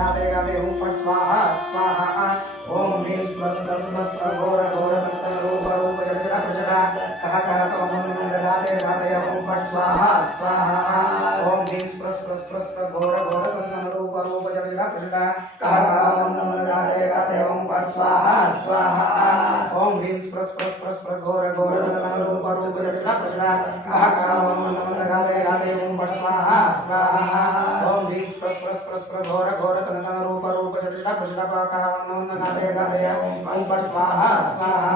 गाते गाते ओम फट स्वाहा स्वाहा ओम ह्रीं स्प्रस स्प्रस स्प्रस घोर घोर तंत्र रूप रूप जड़ा प्रजड़ा कहा कहा तो मन गाते गाते ओम फट स्वाहा स्वाहा ओम ह्रीं स्प्रस स्प्रस स्प्रस घोर घोर तंत्र रूप रूप जड़ा प्रजड़ा कहा कहा मन गाते गाते ओम फट स्वाहा स्वाहा ओम ह्रीं स्प्रस स्प्रस स्प्रस घोर घोर तंत्र रूप रूप जड़ा प्रजड़ा कहा कहा मन गाते गाते ओम फट स्वाहा स्वाहा ओम ह्रीं स्प्रस स्प्रस स्प्रस घोर घोर तंत्र रूप रूप जड़ा प्रजड़ा कहा मन गाते गाते ओम फट स्वाहा स्वाहा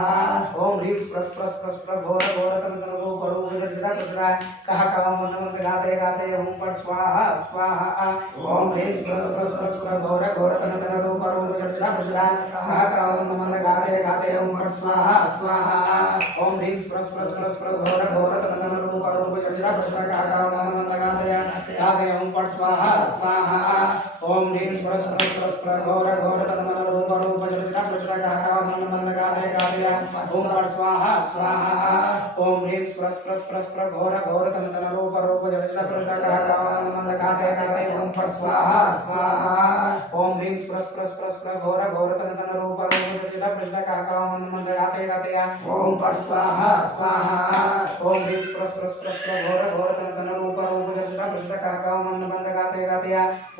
ओम ह्रीं स्प्रस स्प्रस स्प्रस घोर घोर तंत्र रूप रूप जड़ा प्रजड़ा कहा कहा मन गाते गाते ओम फट स्वाहा स्वाहा ओम ह्रीं स्प्रस स्प्रस स्प्रस घोर घोर तंत्र रूप रूप जड़ा प्रजड़ा कहा कहा मन गाते गाते ओम फट स्वाहा स्वाहा ओम ह्रीं स्प्रस स्प्रस स्प्रस घोर घोर तंत्र रूप रूप जड़ा प्रजड़ा कहा कहा मन गाते गाते ओम फट स्वाहा स्वाहा ओम ह्रीं स्प्रस स्प्रस स्प्रस घोर घोर तंत्र रूप रूप जड़ा प्रजड़ा कहा कहा मन गाते गाते ओम फट स्वाहा स्वाहा ओम ह्रीं स्प्रस स्प्रस स्प्रस घोर घोर तंत्र रूप रूप जड़ा प्रजड़ा कहा कहा मन गाते गाते ओम फट स्वाहा स्वाहा ओम ह्रीं स्प्रस स्प्रस स्प्रस घोर घोर तंत्र रूप रूप जड़ा प्रजड़ा कहा कहा मन गाते गाते ओम फट स्वाहा स्वाहा ओम ह्रीं स्प्रस स्प्रस स्प्रस घोर घोर तंत्र रूप रूप जड़ा प्रजड़ा कहा कहा मन गाते गाते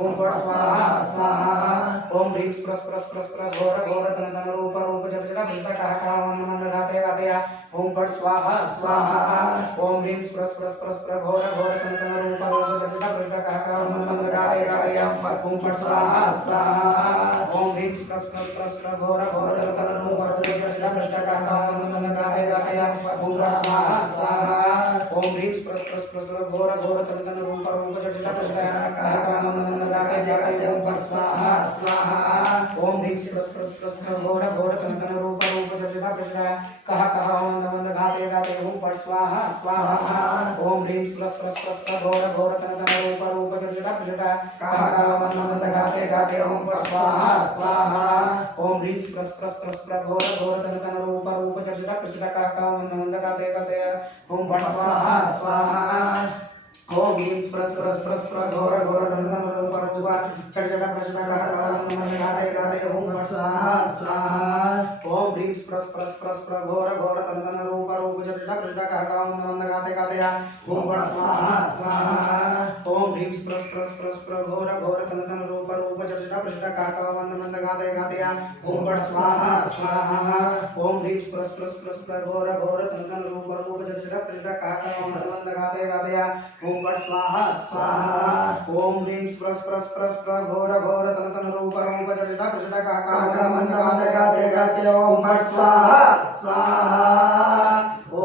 ओम फट स्वाहा स्वाहा ओम ह्रीं स्प्रस स्प्रस स्प्रस घोर घोर तंत्र रूप रूप जड़ा प्रजड़ा कहा कहा मन गाते गाते ओम फट स्वाहा स्वाहा ओम ह्रीं स्प्रस स्प्रस स्प्रस घोर घोर तंत्र रूप रूप जड़ा प्रजड़ा कहा कहा मन गाते गाते ओम फट स्वाहा स्वाहा ओम ह्रीं स्प्रस स्प्रस स्प्रस घोर घोर तंत्र रूप रूप जड़ा प्रजड़ा कहा कहा मन गाते गाते ओम फट स्वाहा स्वाहा ओम ह्रीं स्प्रस स्प्रस स्प्रस घोर घोर तंत्र रूप रूप जड़ा प्रजड़ा कहा कहा मन गाते गाते ओम फट स्वाहा स्वाहा ओम ह्रीं स्प्रस स्प्रस स्प्रस घोर घोर तंत्र रूप रूप जड़ा प्रजड़ा कहा कहा मन गाते गाते ओम फट स्वाहा स्वाहा ओम ह्रीं स्प्रस स्प्रस स्प्रस घोर घोर तंत्र रूप रूप जड़ा प्रजड़ा कहा कहा मन गाते गाते ओम फट स्वाहा स्वाहा ओम ह्रीं स्प्रस स्प्रस स्प्रस घोर घोर तंत्र रूप रूप जड़ा प्रजड़ा कहा कहा मन गाते गाते ओम फट स्वाहा स्वाहा ओम ह्रीं स्प्रस स्प्रस स्प्रस घोर घोर तंत्र रूप रूप जड़ा प्रजड़ा कहा कहा मन गाते गाते ओम फट स्वाहा स्वाहा ओम ह्रीं स्प्रस स्प्रस स्प्रस घोर घोर तंत्र रूप रूप जड़ा प्रजड़ा कहा कहा मन गाते गाते ओम फट स्वाहा स्वाहा ओम ह्रीं स्प्रस स्प्रस स्प्रस घोर घोर तंत्र रूप रूप जड़ा प्रजड़ा कहा कहा मन गाते गाते ओम फट स्वाहा स्वाहा ओम ह्रीं स्प्रस स्प्रस स्प्रस घोर घोर तंत्र रूप रूप जड़ा प्रजड़ा कहा कहा मन गाते गाते ओम फट स्वाहा स्वाहा ओम ह्रीं स्प्रस स्प्रस स्प्रस घोर घोर तंत्र रूप रूप जड़ा प्रजड़ा कहा कहा मन गाते गाते ओम फट स्वाहा स्वाहा ओम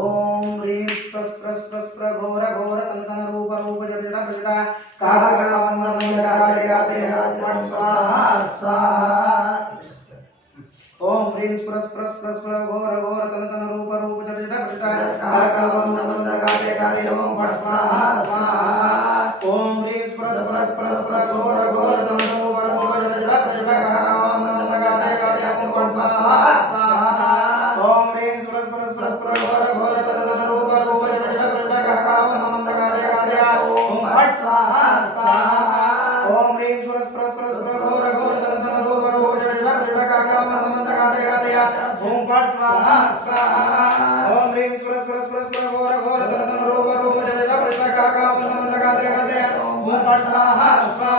ह्रीं स्प्रस स्प्रस स्प्रस घोर घोर तंत्र रूप रूप जड़ा प्रजड़ा कहा कहा मन गाते गाते ओम फट स्वाहा स्वाहा ओम ह्रीं स्प्रस स्प्रस स्प्रस घोर घोर तंत्र रूप रूप जड़ा प्रजड़ा कहा कहा मन गाते गाते ओम फट स्वाहा स्वाहा ओम ह्रीं स्प्रस स्प्रस स्प्रस घोर घोर तंत्र रूप रूप जड़ा प्रजड़ा कहा कहा मन गाते गाते ओम फट स्वाहा स्वाहा ओम ह्रीं स्प्रस स्प्रस स्प्रस घोर घोर तंत्र रूप रूप जड़ा प्रजड़ा कहा कहा मन गाते गाते ओम फट स्वाहा स्वाहा ओम ह्रीं स्प्रस स्प्रस स्प्रस घोर घोर तंत्र रूप रूप जड़ा प्रजड़ा कहा कहा मन गाते गाते ओम फट स्वाहा स्वाहा ओम ह्रीं स्प्रस स्प्रस स्प्रस घोर घोर तंत्र रूप रूप जड़ा प्रजड़ा कहा कहा मन गाते गाते ओम फट स्वाहा स्वाहा